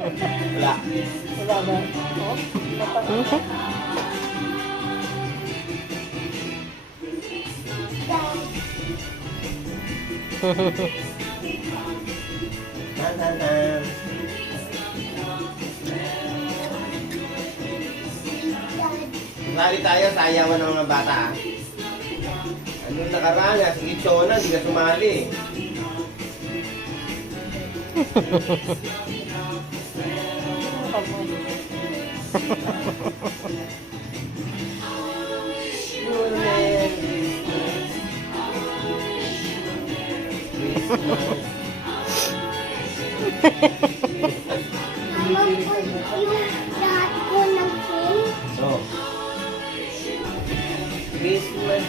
Wala. Wala ba? Oh, mata. Tan. Sali tayo sa ayawan ng mga bata. Ano nakaraan nga, sige Chona, hindi ka sumali. Mama po yung lahat ko ng pink. Oh. Christmas.